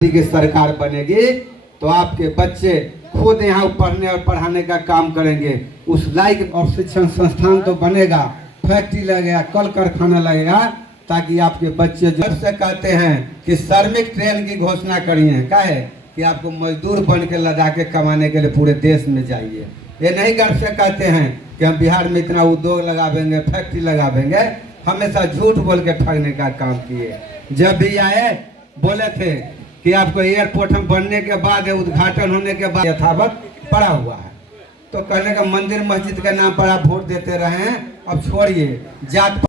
की सरकार बनेगी तो आपके बच्चे खुद यहाँ पढ़ने और पढ़ाने का काम करेंगे। उस लायक और शिक्षण संस्थान तो बनेगा, फैक्ट्री लगेगा, कल कारखाना लगेगा, ताकि आपके बच्चे जब से कहते हैं कि श्रमिक ट्रेन की घोषणा करी है, क्या है कि आपको मजदूर बन के लद्दाख के कमाने के लिए पूरे देश में जाइए। ये नहीं गर्व से कहते हैं कि हम बिहार में इतना उद्योग लगावेंगे, फैक्ट्री लगावेंगे, हमेशा झूठ बोल के ठगने का काम किए। जब भी आए बोले थे कि आपको एयरपोर्ट हम बनने के बाद उद्घाटन होने के बाद यथावत पड़ा हुआ है, तो कहने का मंदिर मस्जिद के नाम पर आप वोट देते रहे हैं, अब छोड़िए जात।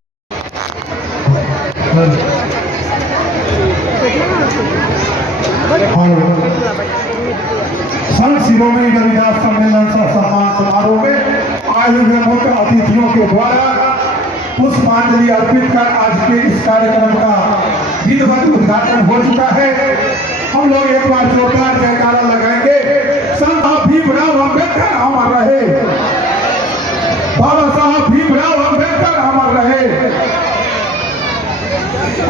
संत शिरोमणि रविदास सम्मेलन सम्मान समारोह में आए हुए मुख्य अतिथियों के द्वारा पुष्पांजलि अर्पित कर आज के इस कार्यक्रम का विधिवत उद्घाटन हो चुका है। हम लोग एक बार जोरदार जयकारा लगाएंगे। संत भीमराव अम्बेडकर अमर रहे, बाबा साहब भीमराव अम्बेडकर अमर रहे।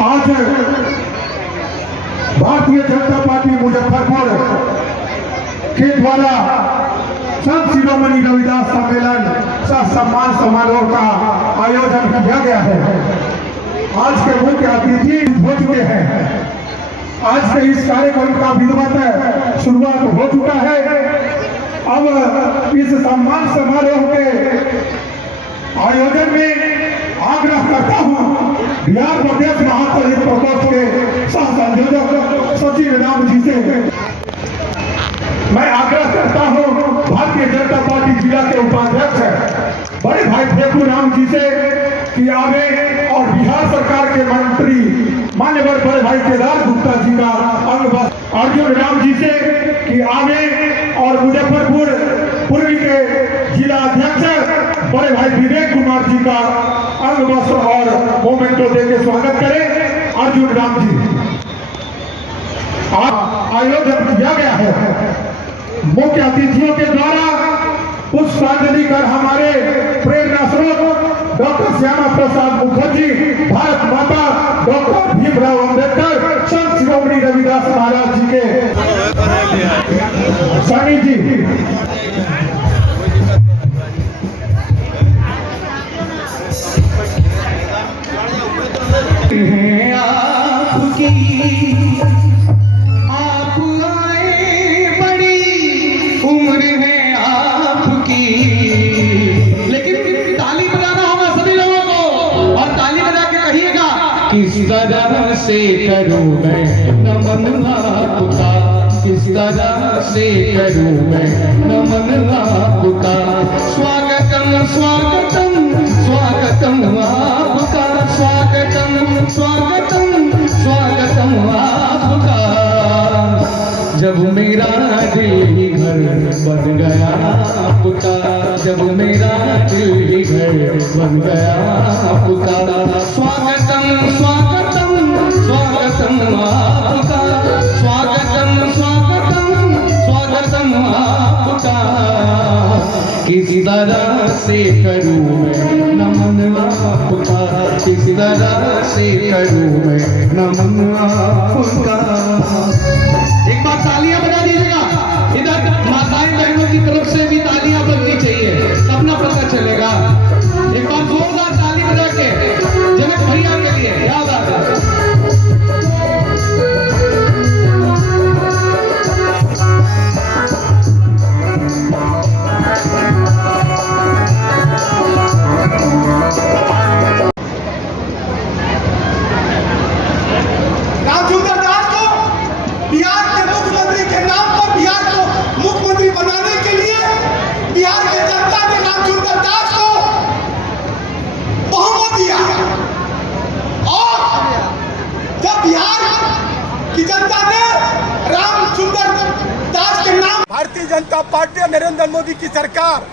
आज भारतीय जनता पार्टी मुजफ्फरपुर के द्वारा संत शिरोमणि रविदास सम्मेलन सह सम्मान समारोह का आयोजन किया गया है। आज के मुख्य अतिथि हो चुके हैं। आज के इस कार्यक्रम का विधिवत शुरुआत हो चुका है। अब इस सम्मान समारोह के आयोजन में आग्रह करता हूँ बिहार प्रदेश महादलित प्रकोष्ठ के सह संयोजक सचिव राम जी से मैं आग्रह करता हूँ भारतीय जनता पार्टी जिला के उपाध्यक्ष बड़े भाई फेकू राम जी से कि आवे और बिहार सरकार के मंत्री मान्यवर बड़े भाई केदार गुप्ता जी का अंग अर्जुन राम जी से कि आवे और मुजफ्फरपुर पूर्वी के जिला अध्यक्ष बड़े भाई विवेक कुमार जी का अंग वस्त्र और मोमेंटो देकर स्वागत करें। अर्जुन राम जी आयोजन किया गया है। मुख्य अतिथियों के द्वारा पुष्पांजलि कर हमारे प्रेरणा स्रोत डॉक्टर श्यामा प्रसाद मुखर्जी, भारत माता डॉक्टर भीमराव अम्बेडकर, संत शिरोमणि रविदास महाराज जी के स्वामी जी किस तरह से करूं मैं नमन आपका, किस तरह से करूं मैं नमन आपका। स्वागतम स्वागतम स्वागतम आपका, स्वागतम स्वागतम स्वागतम आपका। जब मेरा दिल ही घर बन गया आपका, जब मेरा दिल ही घर बन गया आपका। स्वागतम स्वागतम स्वागतम आपका, स्वागतम स्वागतम स्वागतम आपका। किस तरह से करूं मैं नमन आपका, किस तरह से करूं मैं नमन आपका। एक बार तालियां बजा दीजिएगा। इधर माताएं बहनों की तरफ से भी तालियां बननी चाहिए, तब ना पता चलेगा। एक बार जोरदार ताली बजा के जनक भैया के लिए याद आता है। भारतीय जनता पार्टी और नरेंद्र मोदी की सरकार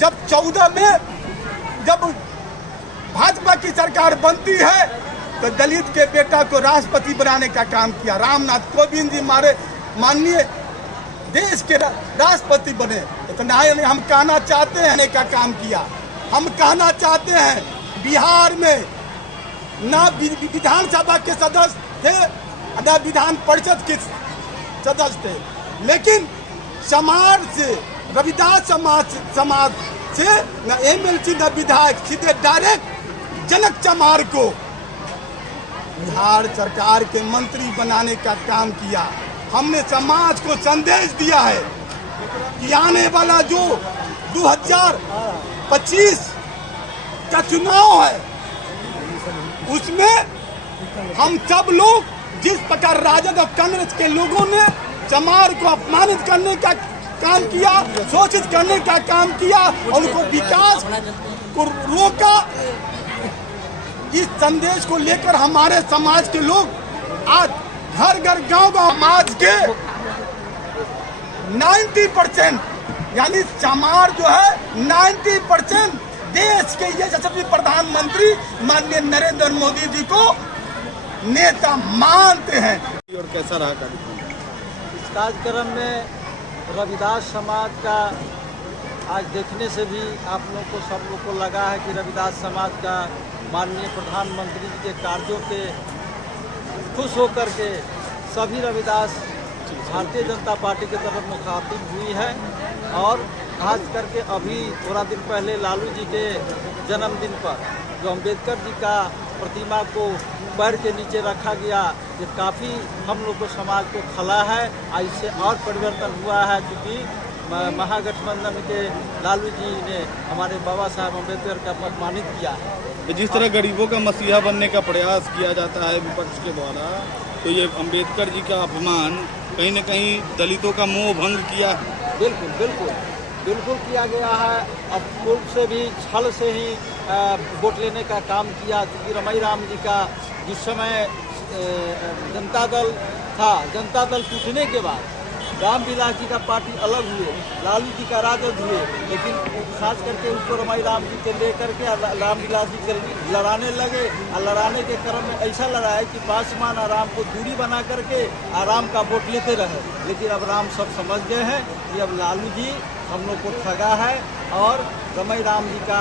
जब 14 में जब भाजपा की सरकार बनती है तो दलित के बेटा को राष्ट्रपति बनाने का काम किया। रामनाथ कोविंद जी हमारे माननीय देश के राष्ट्रपति बने। तो हम कहना चाहते हैं का काम किया। हम कहना चाहते हैं बिहार में ना विधानसभा के सदस्य थे, ना विधान परिषद के सदस्य थे, लेकिन समाज से, रविदास समाज से न MLC न विधायक, सीधे डायरेक्ट जनक चमार को बिहार सरकार के मंत्री बनाने का काम किया। हमने समाज को संदेश दिया है कि आने वाला जो 2025 का चुनाव है, उसमें हम सब लोग जिस प्रकार राजद और कांग्रेस के लोगों ने चमार को अपमानित करने का काम किया, शोषित करने का काम किया और उनको विकास को रोका, इस संदेश को लेकर हमारे समाज के लोग आज घर घर गांव गांव समाज के 90% यानी चमार जो है 90% देश के यशस्वी प्रधानमंत्री माननीय नरेंद्र मोदी जी को नेता मानते हैं। और कैसा रहा कार्यक्रम? इस कार्यक्रम में रविदास समाज का आज देखने से भी आप लोग को, सब लोग को लगा है कि रविदास समाज का माननीय प्रधानमंत्री जी के कार्यों के खुश होकर के सभी रविदास भारतीय जनता पार्टी की तरफ मुखातिब हुई है। और खास करके अभी थोड़ा दिन पहले लालू जी के जन्मदिन पर जो अम्बेडकर जी का प्रतिमा को पैर के नीचे रखा गया, ये काफ़ी हम लोग को समाज को खला है। इससे और परिवर्तन हुआ है क्योंकि महागठबंधन के लालू जी ने हमारे बाबा साहब अम्बेडकर का अपमानित किया है। जिस तरह गरीबों का मसीहा बनने का प्रयास किया जाता है विपक्ष के द्वारा, तो ये अम्बेडकर जी का अपमान कहीं न कहीं दलितों का मोह भंग किया है। बिल्कुल बिल्कुल बिल्कुल किया गया है। अब पूर्व से भी छल से ही वोट लेने का काम किया, क्योंकि रमई राम जी का जिस समय जनता दल था, जनता दल टूटने के बाद रामविलास जी का पार्टी अलग हुए, लालू जी का राजद हुए, लेकिन खास करके उसको रमई राम जी को लेकर के रामविलास जी के लड़ाने लगे। और लड़ाने के क्रम में ऐसा लड़ाया कि पासवान और राम को दूरी बना करके आराम का वोट लेते रहे। लेकिन अब राम सब समझ गए हैं कि अब लालू जी हम लोग को ठगा है, और रमई राम जी का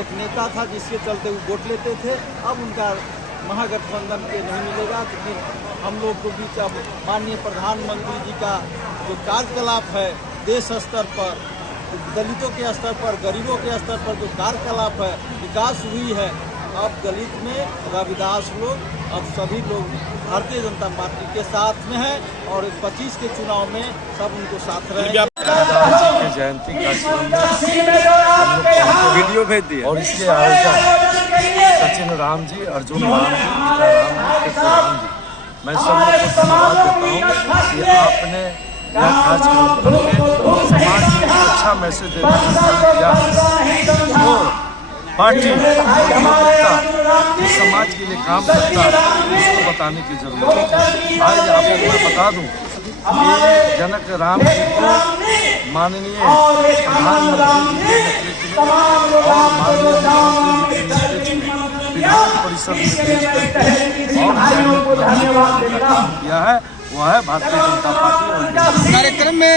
एक नेता था जिसके चलते वो वोट लेते थे, अब उनका महागठबंधन के नहीं मिलेगा। क्योंकि हम लोग को बीच अब माननीय प्रधानमंत्री जी का जो कार्यकलाप है देश स्तर पर, दलितों के स्तर पर, गरीबों के स्तर पर जो कार्यकलाप है, विकास हुई है। अब दलित में रविदास लोग, अब सभी लोग भारतीय जनता पार्टी के साथ में हैं और 25 के चुनाव में सब उनको साथ रहेंगे। जयंती कार्यक्रम वीडियो भेज दिए और इसके आयोजक सचिन राम जी, अर्जुन राम जी, राम जी, मैं सब लोग को धन्यवाद देता हूँ कि आपने यह कार्यक्रम समाज को अच्छा मैसेज देने का किया। जो पार्टी समाज के लिए काम करता है उसको बताने की जरूरत है। आज आपको मैं बता दूं कि जनक राम जी को माननीय प्रधानमंत्री जी के नेतृत्व में और माननीय मुख्यमंत्री जी के नेतृत्व में विधान परिषद में किया है, वो है भारतीय जनता पार्टी। कार्यक्रम में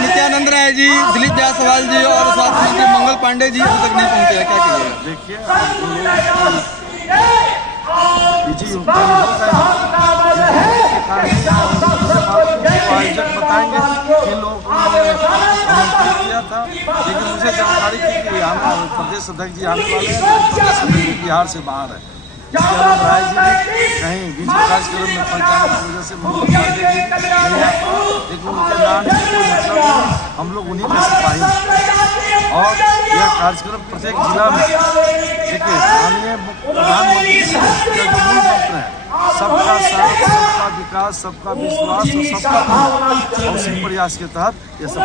नित्यानंद राय जी, दिलीप जायसवाल जी और स्वास्थ्य मंत्री मंगल पांडे जी अभी तक नहीं पहुंचे हैं, क्या कहिएगा? देखिए आयोजक बताएंगे कि लोग किया था, लेकिन मुझे जानकारी थी कि प्रदेश अध्यक्ष जी आने वाले हैं। प्रदेश अध्यक्ष बिहार से बाहर है, राय जी कहीं बीच कार्यक्रम में फंस जाने की वजह से लेकिन उनके नाम से कोई मतलब नहीं, हम लोग उन्हीं के सिपाही हैं। और यह कार्यक्रम प्रत्येक जिला में देखिए माननीय प्रधानमंत्री जी के जो मूल मंत्र हैं, सबका साथ, सबका विकास, सबका विश्वास और सबका उसी प्रयास के तहत ये सब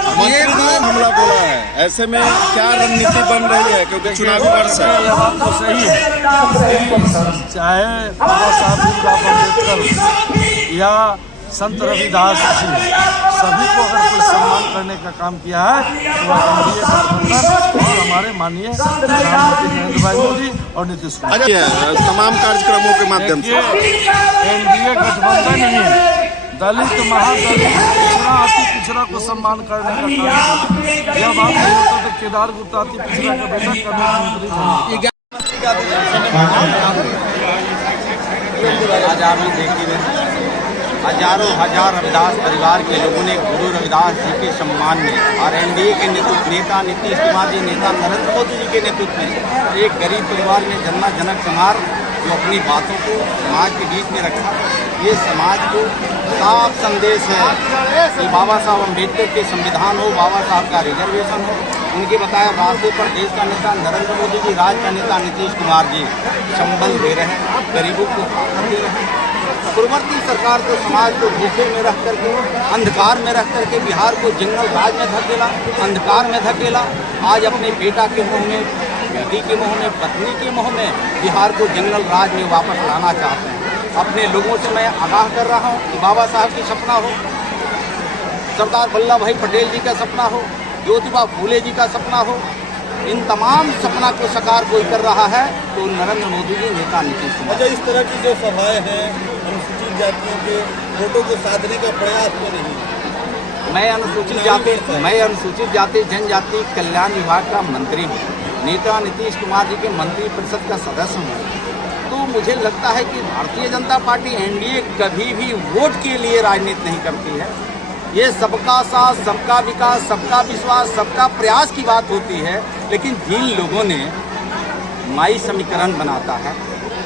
हमला बोला है। ऐसे में क्या रणनीति बन रही है, क्योंकि चुनावी वर्ष है? यह बात तो सही है, चाहे बाबा साहब भीमराव अम्बेडकर या संत रविदास जी, सभी को अगर कोई सम्मान करने का काम किया है तो वह एनडीए गठबंधन और हमारे माननीय प्रधानमंत्री नरेंद्र भाई मोदी और नीतीश कुमार तमाम कार्यक्रमों के माध्यम से एनडीए गठबंधन ही दलित, महादलित, पिछड़ा, अति पिछड़ा को सम्मान करने का काम किया। यह बात नहीं होता तो केदार गुप्ता अति पिछड़ा का बेटा कभी मंत्री आज आप ही देख ही रहे हजारों हजार रविदास परिवार के लोगों ने गुरु रविदास जी के सम्मान में और एनडीए के नेतृत्व नेता नीतीश कुमार जी, नेता नरेंद्र मोदी जी के नेतृत्व में एक गरीब परिवार में जन्मजनक समार जो अपनी बातों को समाज के बीच में रखा, ये समाज को साफ संदेश है कि बाबा साहब अम्बेडकर के संविधान हो, बाबा साहब का रिजर्वेशन हो, उनके बताए रास्ते पर देश का नेता नरेंद्र मोदी जी, राज्य का नेता नीतीश कुमार जी संबल दे रहे हैं, गरीबों को ताकत दे रहे हैं। पूर्ववर्ती सरकार तो समाज को भूखे में रख करके, अंधकार में रख करके बिहार को जंगल राज में धकेला, अंधकार में धकेला। आज अपने बेटा के मुँह में, बेटी के मुँह में, पत्नी के मुँह में बिहार को जंगल राज में वापस लाना चाहते हैं। अपने लोगों से मैं आगाह कर रहा हूँ कि बाबा साहब की सपना हो, सरदार वल्लभ भाई पटेल जी का सपना हो, ज्योतिबा फूले जी का सपना हो, इन तमाम सपना को साकार कोई कर रहा है तो नरेंद्र मोदी जी, नेता नीतीश कुमार। अच्छा, इस तरह की जो सभाएं हैं अनुसूचित जातियों के वोटों को साधने का प्रयास तो नहीं? मैं अनुसूचित जाति जनजाति कल्याण विभाग का मंत्री हूँ, नेता नीतीश कुमार जी के मंत्री परिषद का सदस्य हूँ। तो मुझे लगता है कि भारतीय जनता पार्टी एनडीए कभी भी वोट के लिए राजनीति नहीं करती है। ये सबका साथ, सबका विकास, सबका विश्वास, सबका प्रयास की बात होती है। लेकिन जिन लोगों ने माई समीकरण बनाता है,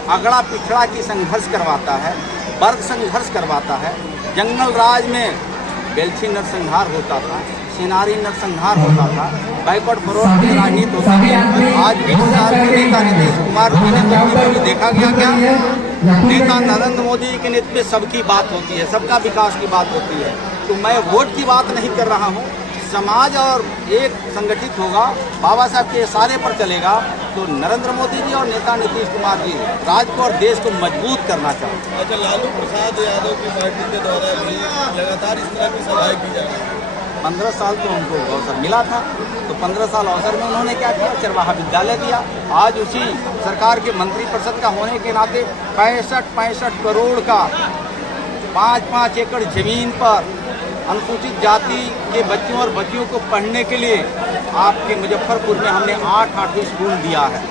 अगड़ा पिछड़ा की संघर्ष करवाता है, वर्ग संघर्ष करवाता है, जंगल राज में बेलछी नरसंहार होता था, सिनारी नरसंहार होता था, बैकवर्ड फॉरवर्ड की राजनीति होती थी। आज 20 साल के नेता नीतीश कुमार जी ने कभी देखा गया क्या? नेता नरेंद्र मोदी के नेतृत्व में सबकी बात होती है, सबका विकास की बात होती है। तो मैं वोट की बात नहीं कर रहा हूँ। समाज और एक संगठित होगा, बाबा साहब के इशारे पर चलेगा तो नरेंद्र मोदी जी और नेता नीतीश कुमार जी राज्य को और देश को मजबूत करना चाहते हैं। अच्छा, लालू प्रसाद यादव की पार्टी के द्वारा भी लगातार इस तरह की सभाएं की जा रही है। 15 साल तो उनको अवसर मिला था, तो 15 साल अवसर में उन्होंने क्या किया? चरवाहा विद्यालय दिया। आज उसी सरकार के मंत्रिपरिषद का होने के नाते 65 करोड़ का 5-5 एकड़ जमीन पर अनुसूचित जाति के बच्चों और बच्चियों को पढ़ने के लिए आपके मुजफ्फरपुर में हमने 8 स्कूल दिया है।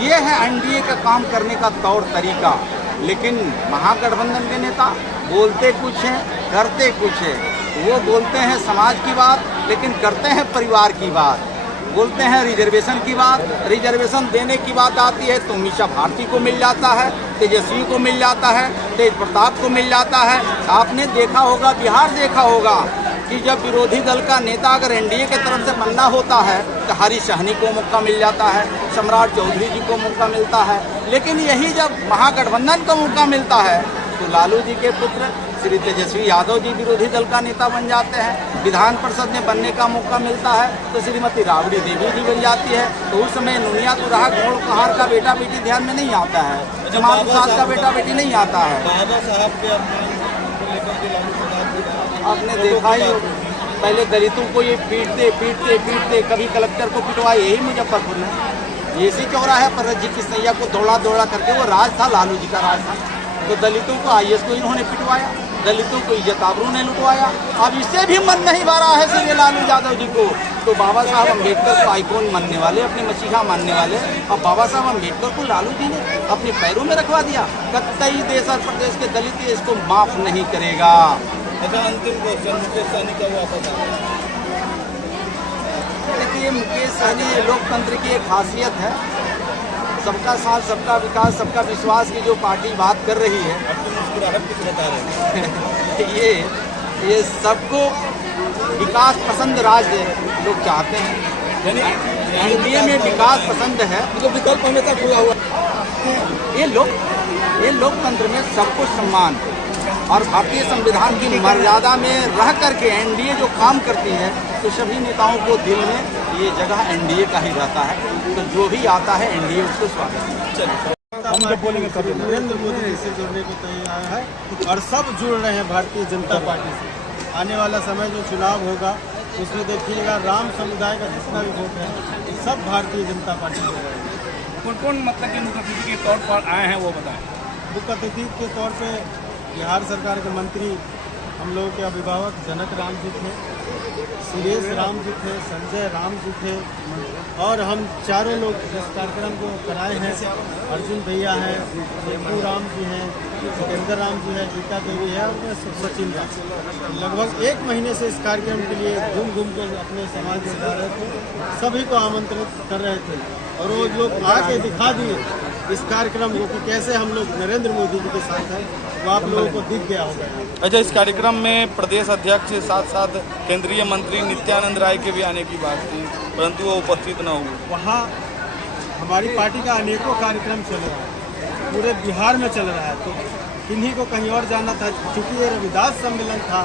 ये है एनडीए का काम करने का तौर तरीका। लेकिन महागठबंधन के नेता बोलते कुछ हैं, करते कुछ है। वो बोलते हैं समाज की बात, लेकिन करते हैं परिवार की बात। बोलते हैं रिजर्वेशन की बात, रिजर्वेशन देने की बात आती है तो मीशा भारती को मिल जाता है, तेजस्वी को मिल जाता है, तेज प्रताप को मिल जाता है। आपने देखा होगा, बिहार देखा होगा कि जब विरोधी दल का नेता अगर एनडीए के तरफ से बनना होता है तो हरी सहनी को मौका मिल जाता है, सम्राट चौधरी जी को मौका मिलता है। लेकिन यही जब महागठबंधन को मौका मिलता है तो लालू जी के पुत्र श्री तेजस्वी यादव जी विरोधी दल का नेता बन जाते हैं। विधान परिषद में बनने का मौका मिलता है तो श्रीमती राबड़ी देवी जी बन जाती है। तो उस समय नुनिया तुराहा गोड़ कहार का बेटा बेटी ध्यान में नहीं आता है, जमाल प्रसाद का बेटा बेटी नहीं आता है। बाबा साहब के अपमान को लेकर के लालू प्रसाद आपने देखा ही पहले दलितों को ये पीटते कभी कलेक्टर को पिटवाए, यही मुजफ्फरपुर में एसी चौराहे पर रज्जी किसनैया को दौड़ा करके, वो राज था, लालू जी का राज था। तो दलितों को आईएएस को इन्होंने पिटवाया, दलितों को इज्जत आबरू ने लुटवाया। अब इससे भी मन नहीं भरा है श्री लालू यादव जी को। तो बाबा साहब अम्बेडकर को आइकॉन मानने वाले, अपने मसीहा मानने वाले, अब बाबा साहब अम्बेडकर को लालू जी ने अपने पैरों में रखवा दिया। कतई देश और प्रदेश के दलित इसको माफ नहीं करेगा। अच्छा, अंतिम क्वेश्चन, मुकेश सहनी का वापस आ गया। देखिए, मुकेश सहनी लोकतंत्र की एक खासियत है, सबका साथ, सबका विकास, सबका विश्वास की जो पार्टी बात कर रही है। अपनी मुस्कुराहट कुछ बता रहे हैं। ये सबको विकास पसंद राज्य लोग चाहते हैं। एनडीए में विकास पसंद है तो विकल्प हमेशा खुला हुआ। ये लोकतंत्र में सबको सम्मान और भारतीय संविधान की मर्यादा में रह करके एनडीए जो काम करती है तो सभी नेताओं को दिल में ये जगह एनडीए का ही रहता है। तो जो भी आता है एनडीए उसको स्वागत है। हम जब बोलेंगे सब नरेंद्र मोदी जी से जुड़ने को तैयार है और सब जुड़ रहे हैं भारतीय जनता पार्टी से। आने वाला समय जो चुनाव होगा उसमें देखिएगा राम समुदाय का जितना भी वोट है सब भारतीय जनता पार्टी को रहेगा। कौन मतलब कि मुख्य अतिथि के तौर पर आए हैं वो बताएं। मुख्य अतिथि के तौर पे बिहार सरकार के मंत्री हम लोगों के अभिभावक जनक राम जी थे, सुरेश राम जी थे, संजय राम जी थे और हम चारों लोग इस कार्यक्रम को कराए हैं। अर्जुन भैया हैं, रिंकू राम जी हैं, जितेंद्र राम जी हैं, गीता देवी है और मैं सचिन राम। लगभग 1 महीने से इस कार्यक्रम के लिए घूम कर अपने समाज में जा रहे थे, सभी को आमंत्रित कर रहे थे और वो लोग आके दिखा दिए इस कार्यक्रम को कि कैसे हम लोग नरेंद्र मोदी जी के साथ हैं, वो आप लोगों को दिख गया होगा। अच्छा, इस कार्यक्रम में प्रदेश अध्यक्ष के साथ साथ केंद्रीय मंत्री नित्यानंद राय के भी आने की बात थी, परंतु वो उपस्थित न हुए। वहाँ हमारी पार्टी का अनेकों कार्यक्रम चल रहा है, पूरे बिहार में चल रहा है, तो किन्हीं को कहीं और जाना था। चूँकि ये रविदास सम्मेलन था,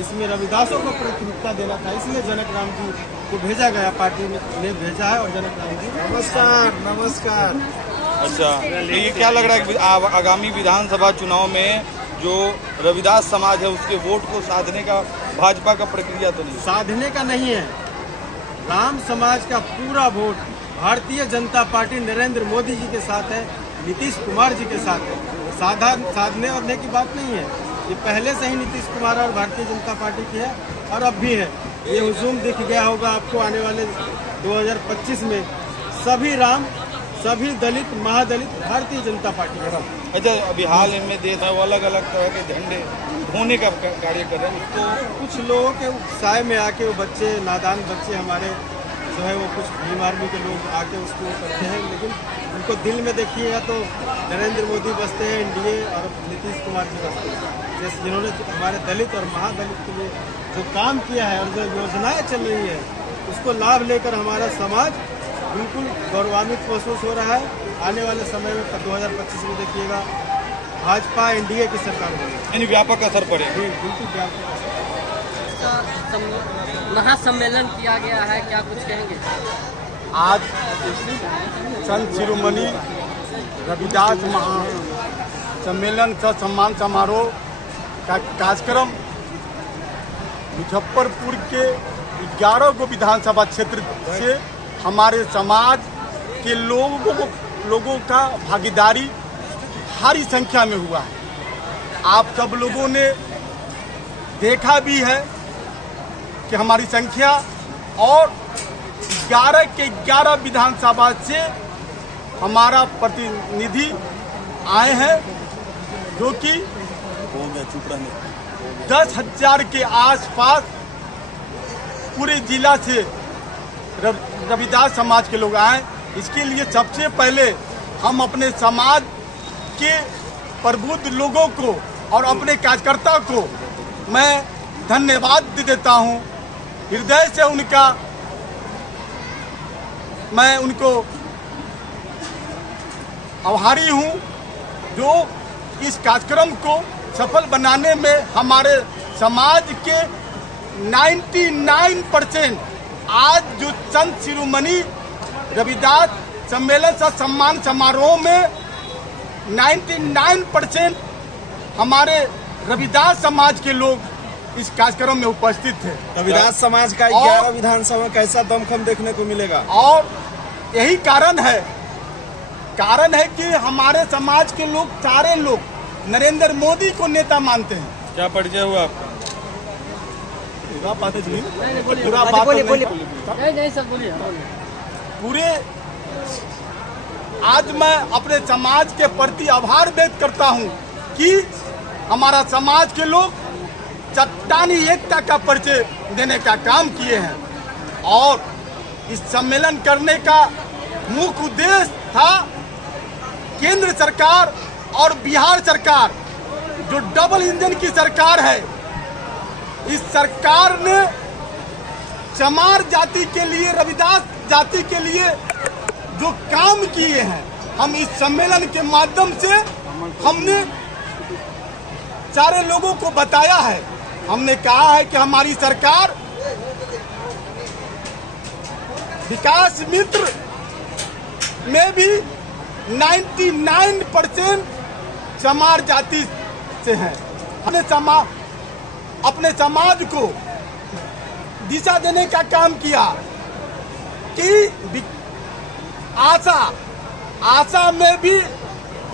इसमें रविदासों को प्राथमिकता देना था, इसलिए जनक राम जी को भेजा गया, पार्टी ने भेजा है। और जनक राम जी नमस्कार। अच्छा, तो ये क्या लग रहा है कि आगामी विधानसभा चुनाव में जो रविदास समाज है उसके वोट को साधने का भाजपा का प्रक्रिया तो नहीं? साधने का नहीं है, राम समाज का पूरा वोट भारतीय जनता पार्टी नरेंद्र मोदी जी के साथ है, नीतीश कुमार जी के साथ है। साधने वाधने की बात नहीं है, ये पहले से ही नीतीश कुमार और भारतीय जनता पार्टी की है और अब भी है। ये हुजूम दिख गया होगा आपको आने वाले 2025 में सभी राम, सभी दलित, महादलित भारतीय जनता पार्टी का। अच्छा, अभी हाल में देश में वो अलग अलग तरह के झंडे ढोने का कार्य कर रहे हैं, तो कुछ लोगों के उत्साह में आके वो बच्चे, नादान बच्चे हमारे जो है वो कुछ भीम आर्मी के लोग आके उसको करते हैं, लेकिन उनको दिल में देखिएगा तो नरेंद्र मोदी बसते हैं, एनडीए और नीतीश कुमार जी बसते हैं, जैसे जिन्होंने हमारे दलित और महादलित के लिए जो काम किया है और जो योजनाएं चल रही है उसको लाभ लेकर हमारा समाज बिल्कुल गौरवान्वित महसूस हो रहा है। आने वाले समय में 2025 में देखिएगा भाजपा एनडीए की सरकार होगी, यानी व्यापक असर पड़ेगा। बिल्कुल व्यापक असर। महासम्मेलन किया गया है, क्या कुछ कहेंगे? आज संत शिरोमणि रविदास महासम्मेलन का सम्मान समारोह का कार्यक्रम मुजफ्फरपुर के 11 गो विधानसभा क्षेत्र से हमारे समाज के लोगों का भागीदारी भारी संख्या में हुआ है। आप सब लोगों ने देखा भी है कि हमारी संख्या और 11 के 11 विधानसभा से हमारा प्रतिनिधि आए हैं, जो कि 10,000 के आसपास पूरे जिला से रविदास समाज के लोग आए। इसके लिए सबसे पहले हम अपने समाज के प्रबुद्ध लोगों को और अपने कार्यकर्ता को मैं धन्यवाद देता हूं, हृदय से मैं उनको आभारी हूं, जो इस कार्यक्रम को सफल बनाने में हमारे समाज के 99% आज जो संत शिरोमणि रविदास सम्मेलन सा सम्मान समारोह में 99% हमारे रविदास समाज के लोग इस कार्यक्रम में उपस्थित थे। रविदास समाज का 11 विधानसभा में कैसा दमखम देखने को मिलेगा? और यही कारण है कि हमारे समाज के लोग, सारे लोग नरेंद्र मोदी को नेता मानते हैं। क्या परिचय हुआ आपका? पूरा बात पूरे आज मैं अपने समाज के प्रति आभार व्यक्त करता हूं कि हमारा समाज के लोग चट्टानी एकता का परिचय देने का काम किए हैं। और इस सम्मेलन करने का मुख्य उद्देश्य था केंद्र सरकार और बिहार सरकार, जो डबल इंजन की सरकार है, इस सरकार ने चमार जाति के लिए, रविदास जाति के लिए जो काम किए हैं, हम इस सम्मेलन के माध्यम से हमने सारे लोगों को बताया है। हमने कहा है कि हमारी सरकार विकास मित्र में भी 99% चमार जाति से है। हमने अपने समाज को दिशा देने का काम किया कि आशा में भी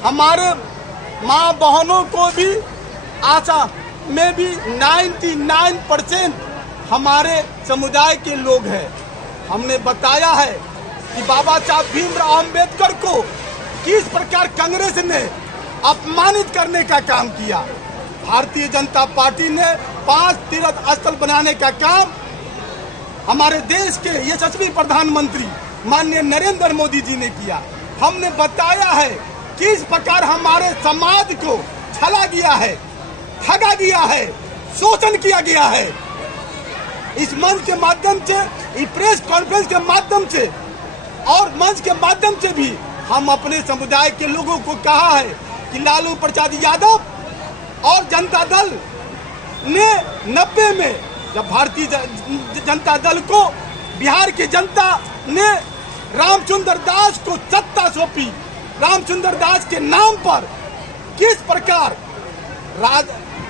हमारे माँ बहनों को भी आशा में भी 99% हमारे समुदाय के लोग हैं। हमने बताया है कि बाबा साहब भीमराव अम्बेडकर को किस प्रकार कांग्रेस ने अपमानित करने का काम किया। भारतीय जनता पार्टी ने 5 तीर्थ स्थल बनाने का काम हमारे देश के यशस्वी प्रधानमंत्री माननीय नरेंद्र मोदी जी ने किया। हमने बताया है किस प्रकार हमारे समाज को छला गया है, ठगा गया है, शोषण किया गया है। इस मंच के माध्यम से, इस प्रेस कॉन्फ्रेंस के माध्यम से और मंच के माध्यम से भी हम अपने समुदाय के लोगों को कहा है कि लालू प्रसाद यादव और जनता दल ने 90 में जब भारतीय जनता दल को बिहार की जनता ने रामचंद्र दास को सत्ता सौंपी, रामचंद्र दास के नाम पर किस प्रकार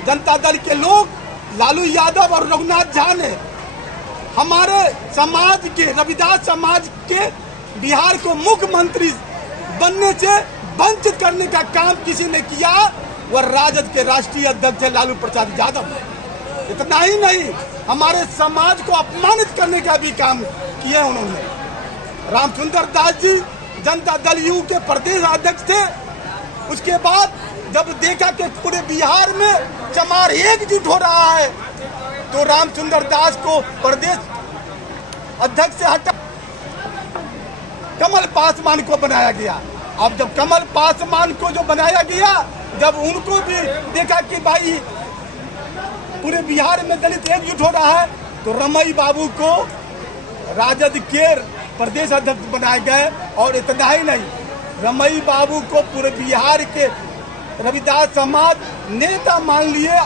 जनता दल के लोग लालू यादव और रघुनाथ झा ने हमारे समाज के, रविदास समाज के बिहार को मुख्यमंत्री बनने से वंचित करने का काम किसी ने किया, वह राजद के राष्ट्रीय अध्यक्ष है लालू प्रसाद यादव। इतना ही नहीं, हमारे समाज को अपमानित करने का भी काम किया उन्होंने। रामचंद्र दास जी जनता दल यू के प्रदेश अध्यक्ष थे। उसके बाद जब देखा कि पूरे बिहार में चमार एकजुट हो रहा है तो रामचंद्र दास को प्रदेश अध्यक्ष से हटा कमल पासवान को बनाया गया। अब जब कमल पासवान को जो बनाया गया, जब उनको भी देखा कि भाई पूरे बिहार में दलित एकजुट हो रहा है तो रमई बाबू को राजद के प्रदेश अध्यक्ष बनाए गए। और इतना ही नहीं, रमई बाबू को पूरे बिहार के रविदास समाज नेता मान लिए।